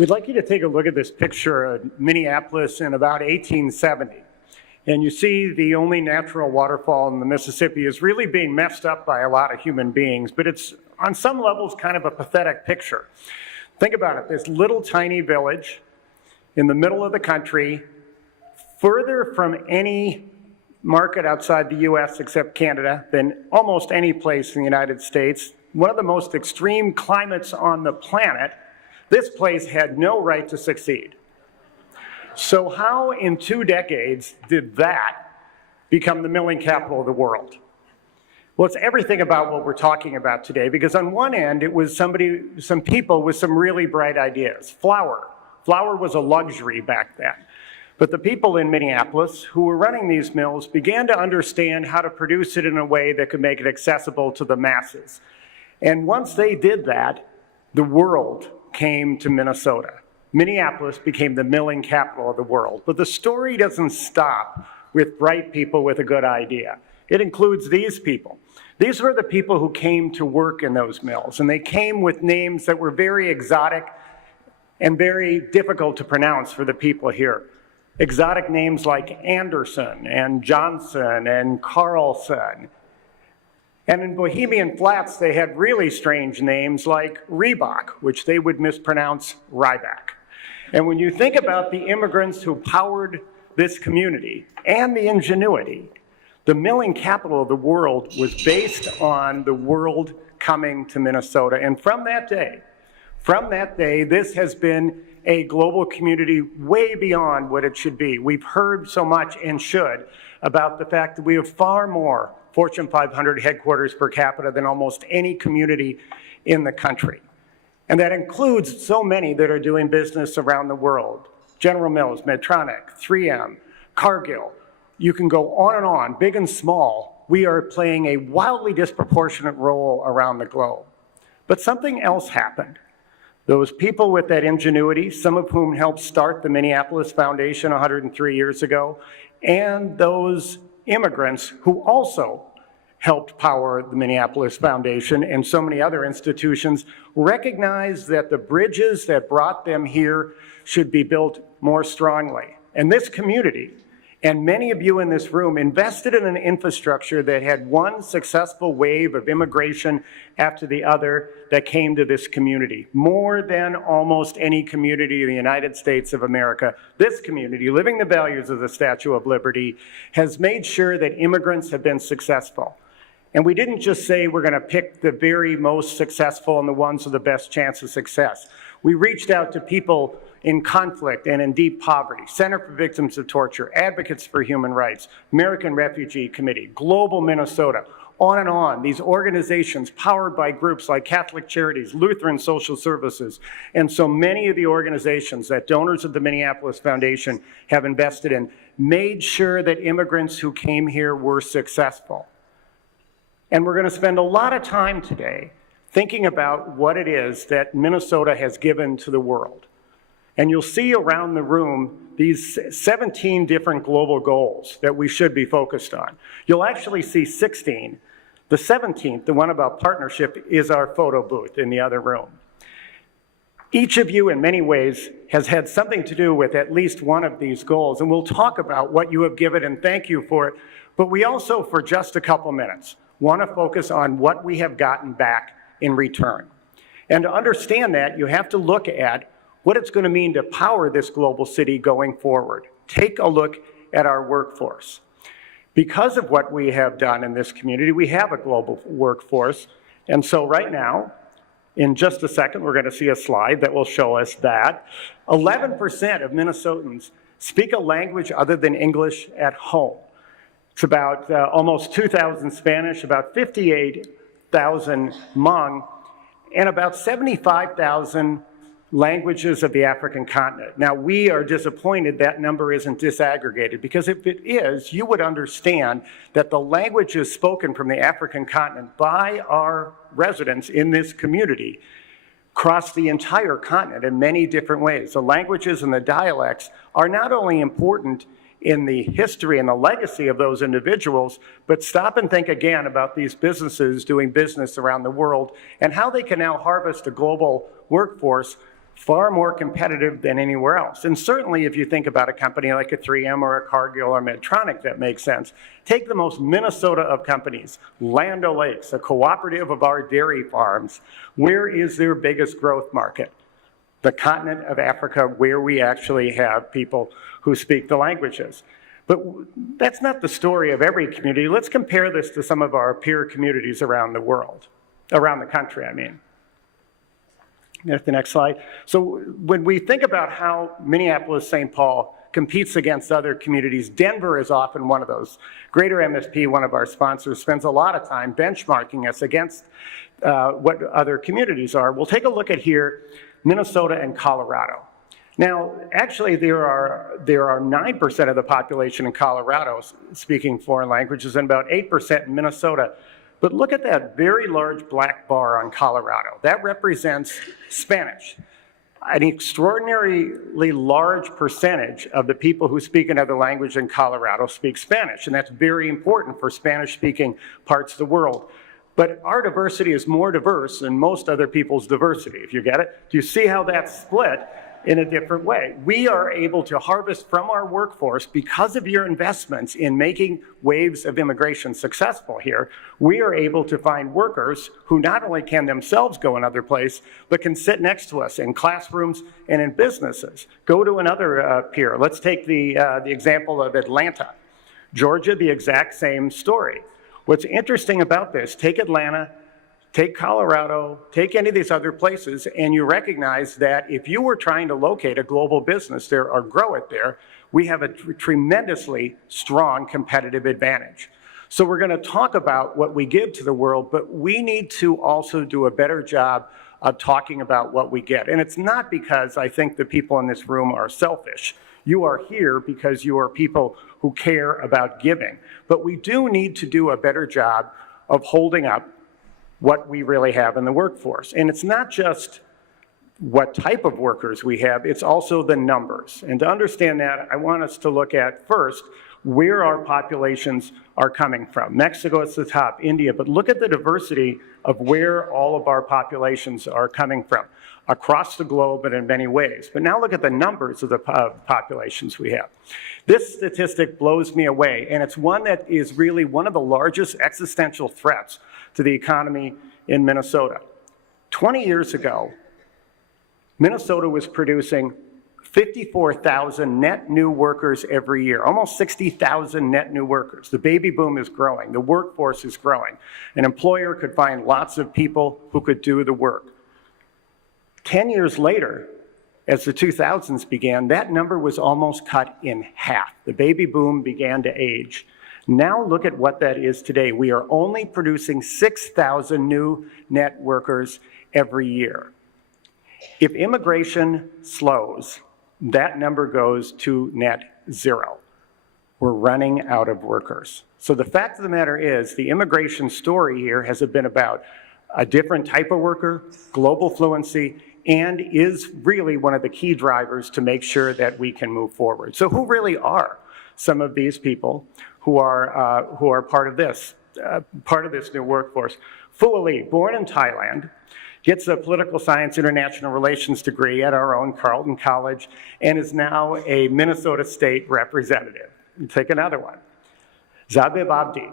We'd like you to take a look at this picture of Minneapolis in about 1870. And you see the only natural waterfall in the Mississippi is really being messed up by a lot of human beings, but it's on some levels kind of a pathetic picture. Think about it, this little tiny village in the middle of the country, further from any market outside the US except Canada than almost any place in the United States, one of the most extreme climates on the planet. This place had no right to succeed. So how in 2 decades did that become the milling capital of the world? Well, it's everything about what we're talking about today, because on one end, it was some people with some really bright ideas. Flour. Flour was a luxury back then. But the people in Minneapolis who were running these mills began to understand how to produce it in a way that could make it accessible to the masses. And once they did that, the world came to Minnesota. Minneapolis became the milling capital of the world. But the story doesn't stop with bright people with a good idea. It includes these people. These were the people who came to work in those mills, and they came with names that were very exotic and very difficult to pronounce for the people here. Exotic names like Anderson and Johnson and Carlson. And in Bohemian Flats, they had really strange names like Rybak, which they would mispronounce Rybak. And when you think about the immigrants who powered this community and the ingenuity, the milling capital of the world was based on the world coming to Minnesota. And from that day, this has been a global community way beyond what it should be. We've heard so much and should about the fact that we have far more Fortune 500 headquarters per capita than almost any community in the country. And that includes so many that are doing business around the world. General Mills, Medtronic, 3M, Cargill. You can go on and on, big and small. We are playing a wildly disproportionate role around the globe. But something else happened. Those people with that ingenuity, some of whom helped start the Minneapolis Foundation 103 years ago, and those immigrants who also helped power the Minneapolis Foundation and so many other institutions, recognized that the bridges that brought them here should be built more strongly. And this community, and many of you in this room, invested in an infrastructure that had one successful wave of immigration after the other that came to this community. More than almost any community in the United States of America, this community, living the values of the Statue of Liberty, has made sure that immigrants have been successful. And we didn't just say we're going to pick the very most successful and the ones with the best chance of success. We reached out to people in conflict and in deep poverty, Center for Victims of Torture, Advocates for Human Rights, American Refugee Committee, Global Minnesota, on, these organizations powered by groups like Catholic Charities, Lutheran Social Services, and so many of the organizations that donors of the Minneapolis Foundation have invested in, made sure that immigrants who came here were successful. And we're going to spend a lot of time today thinking about what it is that Minnesota has given to the world. And you'll see around the room these 17 different global goals that we should be focused on. You'll actually see 16. The 17th, the one about partnership, is our photo booth in the other room. Each of you, in many ways, has had something to do with at least one of these goals, and we'll talk about what you have given and thank you for it. But we also, for just a couple minutes, want to focus on what we have gotten back in return. And to understand that, you have to look at what it's going to mean to power this global city going forward. Take a look at our workforce. Because of what we have done in this community, we have a global workforce. And so right now, in just a second, we're going to see a slide that will show us that 11% of Minnesotans speak a language other than English at home. It's about almost 2,000 Spanish, about 58,000 Hmong, and about 75,000 languages of the African continent. Now, we are disappointed that number isn't disaggregated, because if it is, you would understand that the languages spoken from the African continent by our residents in this community cross the entire continent in many different ways. The languages and the dialects are not only important in the history and the legacy of those individuals, but stop and think again about these businesses doing business around the world and how they can now harvest a global workforce far more competitive than anywhere else. And certainly if you think about a company like a 3M or a Cargill or Medtronic, that makes sense. Take the most Minnesota of companies, Land O'Lakes, a cooperative of our dairy farms. Where is their biggest growth market? The continent of Africa, where we actually have people who speak the languages. But that's not the story of every community. Let's compare this to some of our peer communities around the world, around the country, I mean. At the next slide. So when we think about how Minneapolis, St. Paul competes against other communities, Denver is often one of those. Greater MSP, one of our sponsors, spends a lot of time benchmarking us against what other communities are. We'll take a look at here, Minnesota and Colorado. Now, actually, there are 9% of the population in Colorado speaking foreign languages and about 8% in Minnesota. But look at that very large black bar on Colorado. That represents Spanish. An extraordinarily large percentage of the people who speak another language in Colorado speak Spanish, and that's very important for Spanish-speaking parts of the world. But our diversity is more diverse than most other people's diversity, if you get it. Do you see how that's split in a different way? We are able to harvest from our workforce because of your investments in making waves of immigration successful here. We are able to find workers who not only can themselves go another place, but can sit next to us in classrooms and in businesses. Go to another peer. Let's take the example of Atlanta. Georgia, the exact same story. What's interesting about this, take Atlanta, take Colorado, take any of these other places, and you recognize that if you were trying to locate a global business there or grow it there, we have a tremendously strong competitive advantage. So we're going to talk about what we give to the world, but we need to also do a better job of talking about what we get. And it's not because I think the people in this room are selfish. You are here because you are people who care about giving. But we do need to do a better job of holding up what we really have in the workforce. And it's not just what type of workers we have, it's also the numbers. And to understand that, I want us to look at first where our populations are coming from. Mexico is the top, India, but look at the diversity of where all of our populations are coming from across the globe and in many ways. But now look at the numbers of the populations we have. This statistic blows me away, and it's one that is really one of the largest existential threats to the economy in Minnesota. 20 years ago, Minnesota was producing 54,000 net new workers every year, almost 60,000 net new workers. The baby boom is growing, the workforce is growing. An employer could find lots of people who could do the work. 10 years later, as the 2000s began, that number was almost cut in half. The baby boom began to age. Now look at what that is today. We are only producing 6,000 new net workers every year. If immigration slows, that number goes to net zero. We're running out of workers. So the fact of the matter is, the immigration story here has been about a different type of worker, global fluency, and is really one of the key drivers to make sure that we can move forward. So who really are some of these people who are part of this new workforce? Phua Lee, born in Thailand, gets a political science international relations degree at our own Carleton College, and is now a Minnesota State representative. Take another one. Zabib Abdi.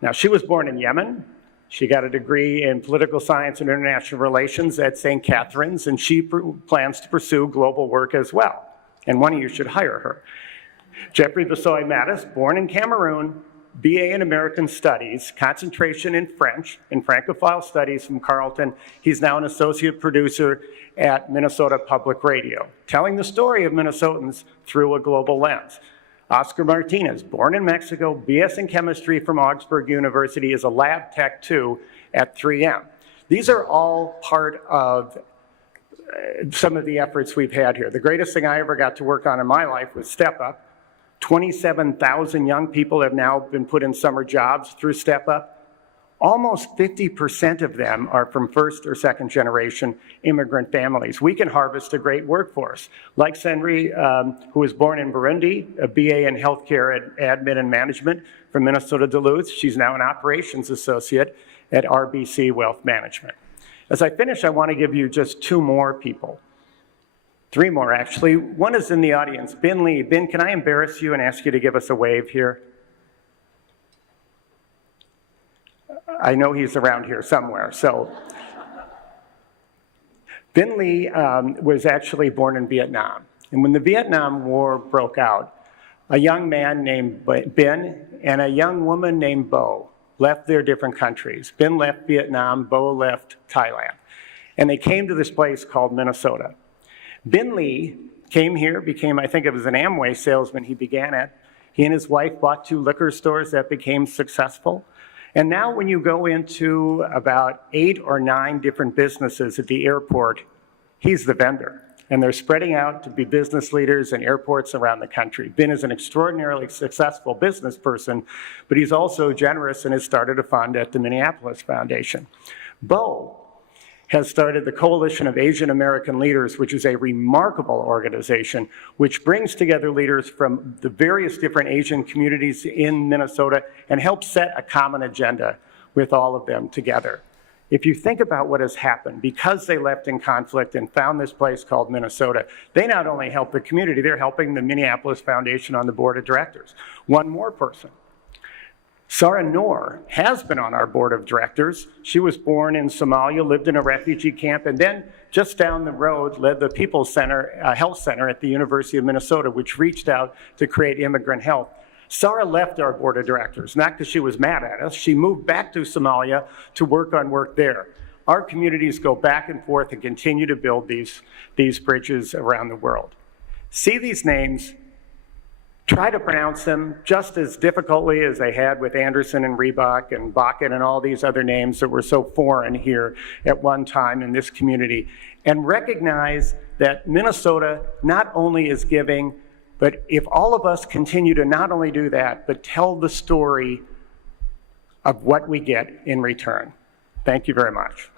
Now, she was born in Yemen. She got a degree in political science and international relations at St. Catherine's, and she plans to pursue global work as well. And one of you should hire her. Jeffrey Besoy Mattis, born in Cameroon, BA in American Studies, concentration in French, in Francophile Studies from Carleton. He's now an associate producer at Minnesota Public Radio, telling the story of Minnesotans through a global lens. Oscar Martinez, born in Mexico, BS in chemistry from Augsburg University, is a lab tech too at 3M. These are all part of some of the efforts we've had here. The greatest thing I ever got to work on in my life was Step Up. 27,000 young people have now been put in summer jobs through Step Up. Almost 50% of them are from first or second generation immigrant families. We can harvest a great workforce. Like Senri, who was born in Burundi, a BA in healthcare admin and management from Minnesota Duluth. She's now an operations associate at RBC Wealth Management. As I finish, I want to give you just two more people. Three more, actually. One is in the audience, Ben Lee. Ben, can I embarrass you and ask you to give us a wave here? I know he's around here somewhere, so. Ben Lee was actually born in Vietnam. And when the Vietnam War broke out, a young man named Ben and a young woman named Bo left their different countries. Ben left Vietnam, Bo left Thailand. And they came to this place called Minnesota. Ben Lee came here, became, I think it was an Amway salesman he began at. He and his wife bought 2 liquor stores that became successful. And now when you go into about 8 or 9 different businesses at the airport, he's the vendor. And they're spreading out to be business leaders in airports around the country. Ben is an extraordinarily successful business person, but he's also generous and has started a fund at the Minneapolis Foundation. Bo has started the Coalition of Asian American Leaders, which is a remarkable organization which brings together leaders from the various different Asian communities in Minnesota and helps set a common agenda with all of them together. If you think about what has happened, because they left in conflict and found this place called Minnesota, they not only help the community, they're helping the Minneapolis Foundation on the board of directors. One more person. Sarah Noor has been on our board of directors. She was born in Somalia, lived in a refugee camp, and then just down the road led the People's Center, Health Center at the University of Minnesota, which reached out to create immigrant health. Sarah left our board of directors, not because she was mad at us. She moved back to Somalia to work on work there. Our communities go back and forth and continue to build these bridges around the world. See these names, try to pronounce them just as difficultly as they had with Anderson and Rybak and Bakken and all these other names that were so foreign here at one time in this community. And recognize that Minnesota not only is giving, but if all of us continue to not only do that, but tell the story of what we get in return. Thank you very much.